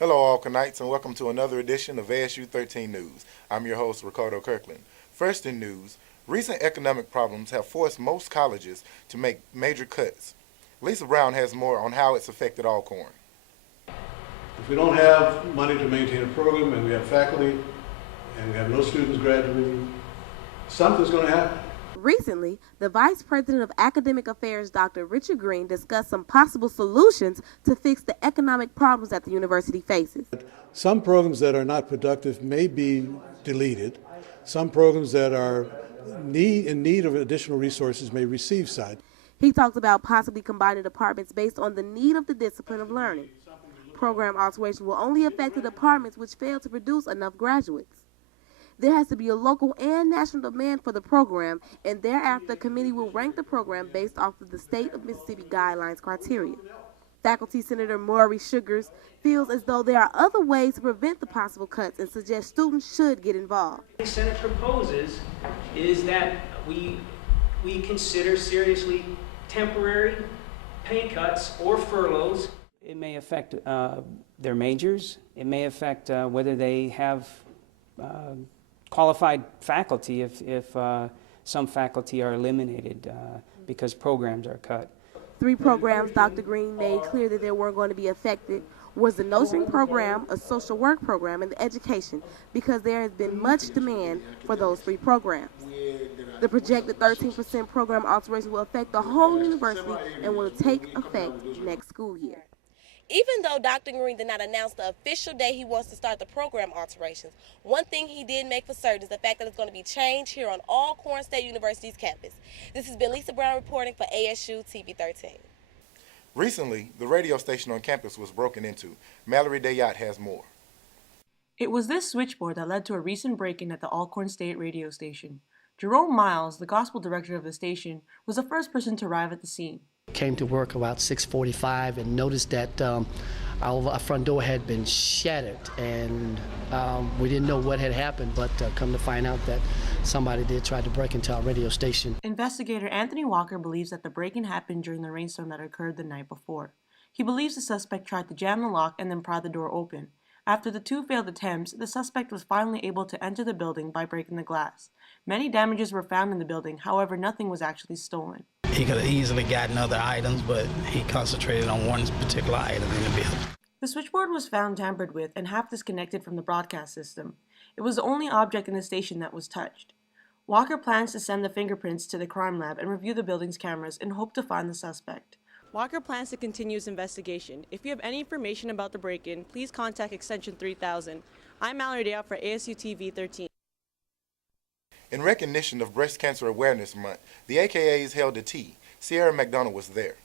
Hello, Alcanites, and welcome to another edition of ASU 13 News. I'm your host, Ricardo Kirkland. First in news, recent economic problems have forced most colleges to make major cuts. Lisa Brown has more on how it's affected Alcorn. If we don't have money to maintain a program and we have faculty and we have no students graduating, something's going to happen. Recently, the Vice President of Academic Affairs, Dr. Richard Green, discussed some possible solutions to fix the economic problems that the university faces. Some programs that are not productive may be deleted. Some programs that are in need of additional resources may receive side. He talked about possibly combining departments based on the need of the discipline of learning. Program alteration will only affect the departments which fail to produce enough graduates. There has to be a local and national demand for the program, and thereafter, a committee will rank the program based off of the state of Mississippi guidelines criteria. Faculty Senator Maury Sugars feels as though there are other ways to prevent the possible cuts and suggests students should get involved. The Senate proposes is that we consider seriously temporary pay cuts or furloughs. It may affect their majors. It may affect whether they have qualified faculty if some faculty are eliminated because programs are cut. 3 programs Dr. Green made clear that they weren't going to be affected was the nursing program, a social work program, and the education, because there has been much demand for those 3 programs. The projected 13% program alteration will affect the whole university and will take effect next school year. Even though Dr. Green did not announce the official day he wants to start the program alterations, one thing he did make for certain is the fact that it's going to be changed here on Alcorn State University's campus. This has been Lisa Brown reporting for ASU TV 13. Recently, the radio station on campus was broken into. Mallory Dayat has more. It was this switchboard that led to a recent break-in at the Alcorn State radio station. Jerome Miles, the gospel director of the station, was the first person to arrive at the scene. Came to work about 6:45 and noticed that our front door had been shattered, and we didn't know what had happened, but come to find out that somebody did try to break into our radio station. Investigator Anthony Walker believes that the break-in happened during the rainstorm that occurred the night before. He believes the suspect tried to jam the lock and then pry the door open. After the 2 failed attempts, the suspect was finally able to enter the building by breaking the glass. Many damages were found in the building, however, nothing was actually stolen. He could have easily gotten other items, but he concentrated on one particular item in the building. The switchboard was found tampered with and half disconnected from the broadcast system. It was the only object in the station that was touched. Walker plans to send the fingerprints to the crime lab and review the building's cameras in hope to find the suspect. Walker plans to continue his investigation. If you have any information about the break-in, please contact Extension 3000. I'm Mallory Dale for ASU TV 13. In recognition of Breast Cancer Awareness Month, the AKAs held a tea. Sierra McDonald was there.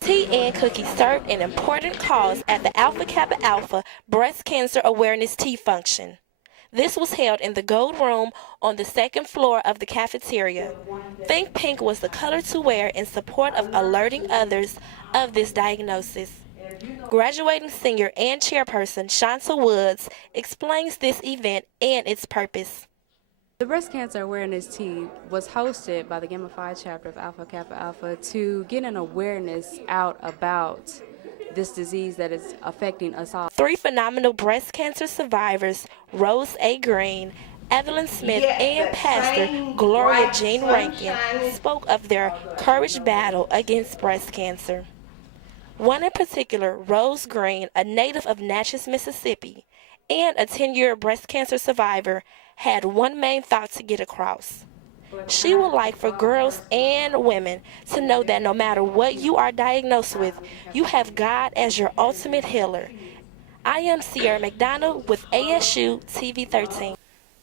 Tea and cookies served an important cause at the Alpha Kappa Alpha Breast Cancer Awareness Tea Function. This was held in the Gold Room on the 2nd floor of the cafeteria. Think pink was the color to wear in support of alerting others of this diagnosis. Graduating senior and chairperson Shanta Woods explains this event and its purpose. The Breast Cancer Awareness Tea was hosted by the Gamma Phi chapter of Alpha Kappa Alpha to get an awareness out about this disease that is affecting us all. 3 phenomenal breast cancer survivors, Rose A. Green, Evelyn Smith, and Pastor Gloria Jean Rankin, spoke of their courage battle against breast cancer. One in particular, Rose Green, a native of Natchez, Mississippi, and a 10-year breast cancer survivor, had one main thought to get across. She would like for girls and women to know that no matter what you are diagnosed with, you have God as your ultimate healer. I am Sierra McDonald with ASU TV 13.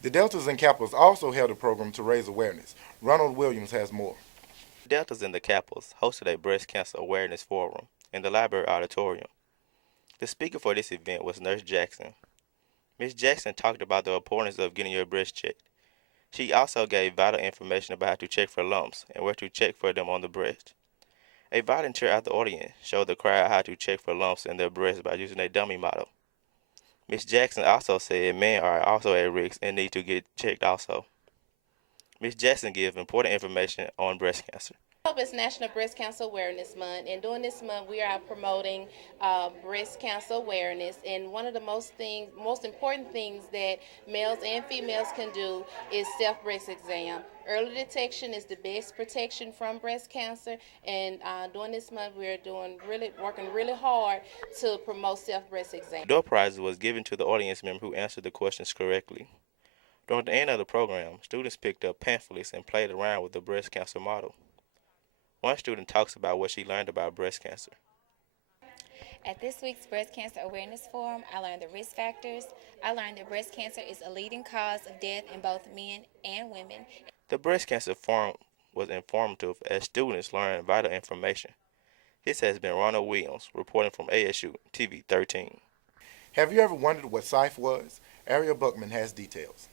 The Deltas and Kappas also held a program to raise awareness. Ronald Williams has more. Deltas and the Kappas hosted a breast cancer awareness forum in the library auditorium. The speaker for this event was Nurse Jackson. Ms. Jackson talked about the importance of getting your breast checked. She also gave vital information about how to check for lumps and where to check for them on the breast. A volunteer at the audience showed the crowd how to check for lumps in their breast by using a dummy model. Ms. Jackson also said men are also at risk and need to get checked also. Ms. Jackson gives important information on breast cancer. It's National Breast Cancer Awareness Month, and during this month we are promoting breast cancer awareness. And one of the most important things that males and females can do is self-breast exam. Early detection is the best protection from breast cancer, and during this month we are working really hard to promote self-breast exam. Door prize was given to the audience member who answered the questions correctly. During the end of the program, students picked up pamphlets and played around with the breast cancer model. One student talks about what she learned about breast cancer. At this week's Breast Cancer Awareness Forum, I learned the risk factors. I learned that breast cancer is a leading cause of death in both men and women. The breast cancer forum was informative as students learned vital information. This has been Ronald Williams reporting from ASU TV 13. Have you ever wondered what SIFE was? Ariel Buckman has details.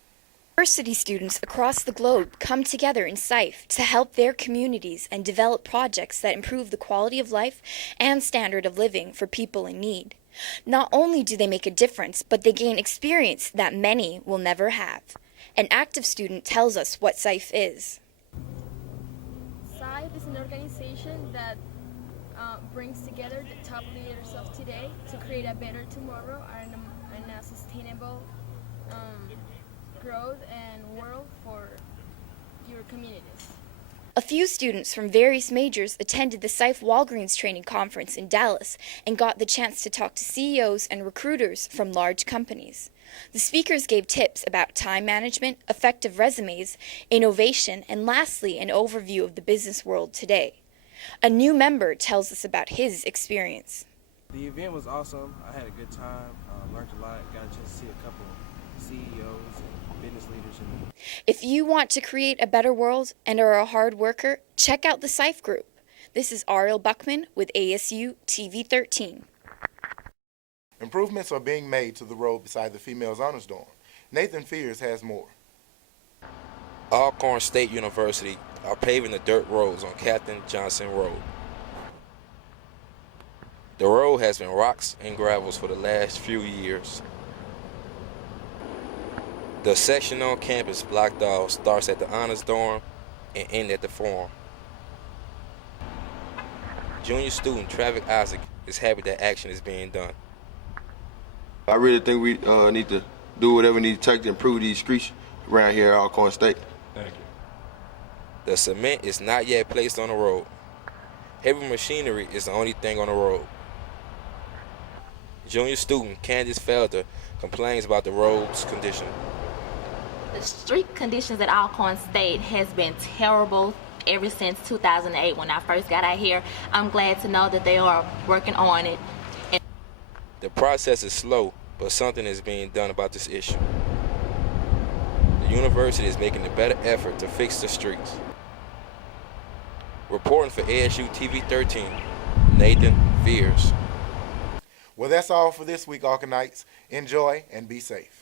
University students across the globe come together in SIFE to help their communities and develop projects that improve the quality of life and standard of living for people in need. Not only do they make a difference, but they gain experience that many will never have. An active student tells us what SIFE is. SIFE is an organization that brings together the top leaders of today to create a better tomorrow and a sustainable growth and world for your communities. A few students from various majors attended the SIFE Walgreens training conference in Dallas and got the chance to talk to CEOs and recruiters from large companies. The speakers gave tips about time management, effective resumes, innovation, and lastly, an overview of the business world today. A new member tells us about his experience. The event was awesome. I had a good time, learned a lot, got a chance to see a couple CEOs and business leaders. If you want to create a better world and are a hard worker, check out the SIFE group. This is Ariel Buckman with ASU TV 13. Improvements are being made to the road beside the females' honors dorm. Nathan Fears has more. Alcorn State University are paving the dirt roads on Captain Johnson Road. The road has been rocks and gravels for the last few years. The section on campus blocked off starts at the honors dorm and ends at the forum. Junior student Travis Isaac is happy that action is being done. I really think we need to do whatever we need to take to improve these streets around here at Alcorn State. Thank you. The cement is not yet placed on the road. Heavy machinery is the only thing on the road. Junior student Candace Felder complains about the road's condition. The street conditions at Alcorn State has been terrible ever since 2008 when I first got out here. I'm glad to know that they are working on it. The process is slow, but something is being done about this issue. The university is making a better effort to fix the streets. Reporting for ASU TV 13, Nathan Fears. Well, that's all for this week, Alcornites. Enjoy and be safe.